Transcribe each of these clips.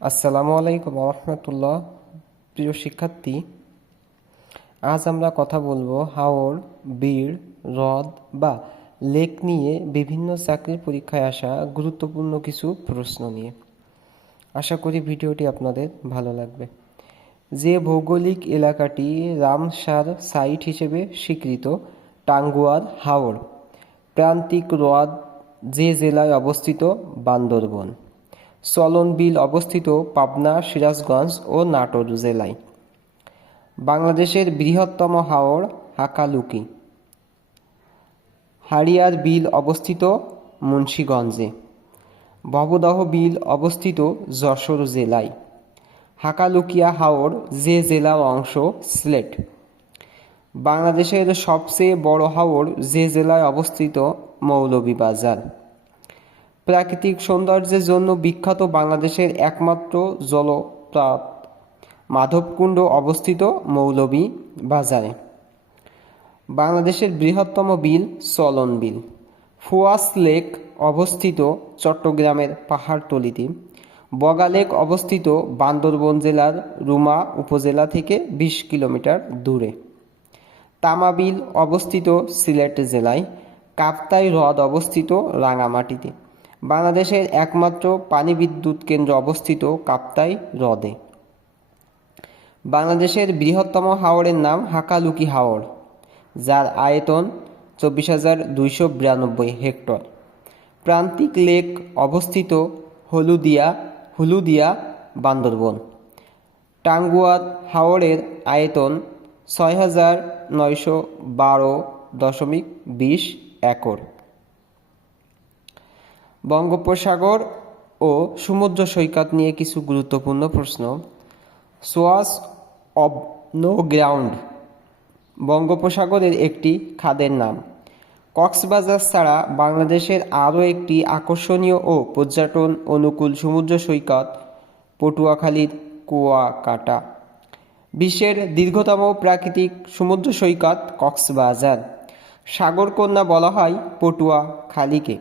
আসসালামু আলাইকুম রহমতুল্লাহ। প্রিয় শিক্ষার্থী, আজ আমরা কথা বলবো হাওর, বিল, হ্রদ বা লেক নিয়ে বিভিন্ন চাকরির পরীক্ষায় আসা গুরুত্বপূর্ণ কিছু প্রশ্ন নিয়ে। আশা করি ভিডিওটি আপনাদের ভালো লাগবে। যে ভৌগোলিক এলাকাটি রামসার সাইট হিসেবে স্বীকৃত টাঙ্গুয়ার হাওর। প্রান্তিক হ্রদ যে জেলায় অবস্থিত বান্দরবন। চলন বিল অবস্থিত পাবনা, সিরাজগঞ্জ ও নাটোর জেলায়। বাংলাদেশের বৃহত্তম হাওর হাকালুকি। হাড়িয়ার বিল অবস্থিত মুন্সিগঞ্জে। ভবদহ বিল অবস্থিত যশোর জেলায়। হাকালুকিয়া হাওর যে জেলার অংশ সিলেট। বাংলাদেশের সবচেয়ে বড় হাওর যে জেলায় অবস্থিত মৌলভীবাজার। প্রাকৃতিক সৌন্দর্যের জন্য বিখ্যাত বাংলাদেশের একমাত্র জলপ্রপাত মাধবকুণ্ড অবস্থিত মৌলভীবাজারে। বাংলাদেশের বৃহত্তম বিল চলন বিল। ফুয়াস লেক অবস্থিত চট্টগ্রামের পাহাড়তলিতে। বগা লেক অবস্থিত বান্দরবন জেলার রুমা উপজেলা থেকে 20 কিলোমিটার দূরে। তামা বিল অবস্থিত সিলেট জেলায়। কাপ্তাই হ্রদ অবস্থিত রাঙামাটিতে। বাংলাদেশের একমাত্র পানি বিদ্যুৎ কেন্দ্র অবস্থিত কাপ্তাই হ্রদে। বাংলাদেশের বৃহত্তম হাওরের নাম হাকালুকি হাওর, যার আয়তন 24,292 হেক্টর। প্রান্তিক লেক অবস্থিত হলুদিয়া বান্দরবন। টাঙ্গুয়ার হাওরের আয়তন 6,912.20 একর। বঙ্গোপসাগর ও সমুদ্র সৈকত নিয়ে কিছু গুরুত্বপূর্ণ প্রশ্ন। সোয়াস অব নো গ্রাউন্ড বঙ্গোপসাগরের একটি খাদের নাম। কক্সবাজার ছাড়া বাংলাদেশের আরও একটি আকর্ষণীয় ও পর্যটন অনুকূল সমুদ্র সৈকত পটুয়াখালীর কুয়াকাটা। বিশ্বের দীর্ঘতম প্রাকৃতিক সমুদ্র সৈকত কক্সবাজার। সাগরকন্যা বলা হয় পটুয়াখালীকে।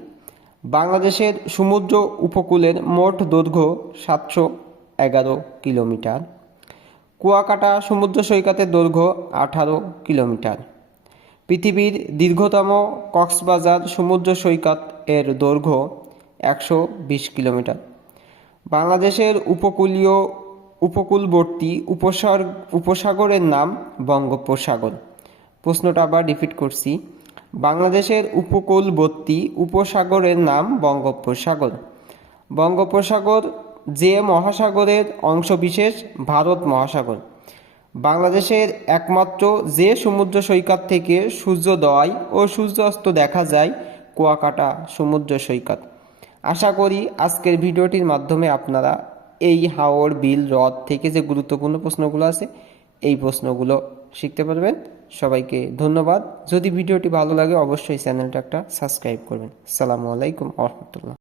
বাংলাদেশের সমুদ্র উপকূলের মোট দৈর্ঘ্য 711 কিলোমিটার। কুয়াকাটা সমুদ্র সৈকতের দৈর্ঘ্য 18 কিলোমিটার। পৃথিবীর দীর্ঘতম কক্সবাজার সমুদ্র সৈকত এর দৈর্ঘ্য 120 কিলোমিটার। বাংলাদেশের উপকূলবর্তী উপসাগরের নাম বঙ্গোপসাগর। প্রশ্নটা আবার রিপিট করছি। বাংলাদেশের উপকূলবর্তী উপসাগরের নাম বঙ্গোপসাগর। বঙ্গোপসাগর যে মহাসাগরের অংশবিশেষ ভারত মহাসাগর। বাংলাদেশের একমাত্র যে সমুদ্র সৈকত থেকে সূর্যোদয় ও সূর্যাস্ত দেখা যায় কুয়াকাটা সমুদ্র সৈকত। আশা করি আজকের ভিডিওটির মাধ্যমে আপনারা এই হাওর, বিল, হ্রদ থেকে যে গুরুত্বপূর্ণ প্রশ্নগুলো আছে এই প্রশ্নগুলো শিখতে পারবেন। সবাইকে ধন্যবাদ। যদি ভিডিওটি ভালো লাগে অবশ্যই চ্যানেলটা একটা সাবস্ক্রাইব করবেন। আসসালামু আলাইকুম রহমতুল্লাহ।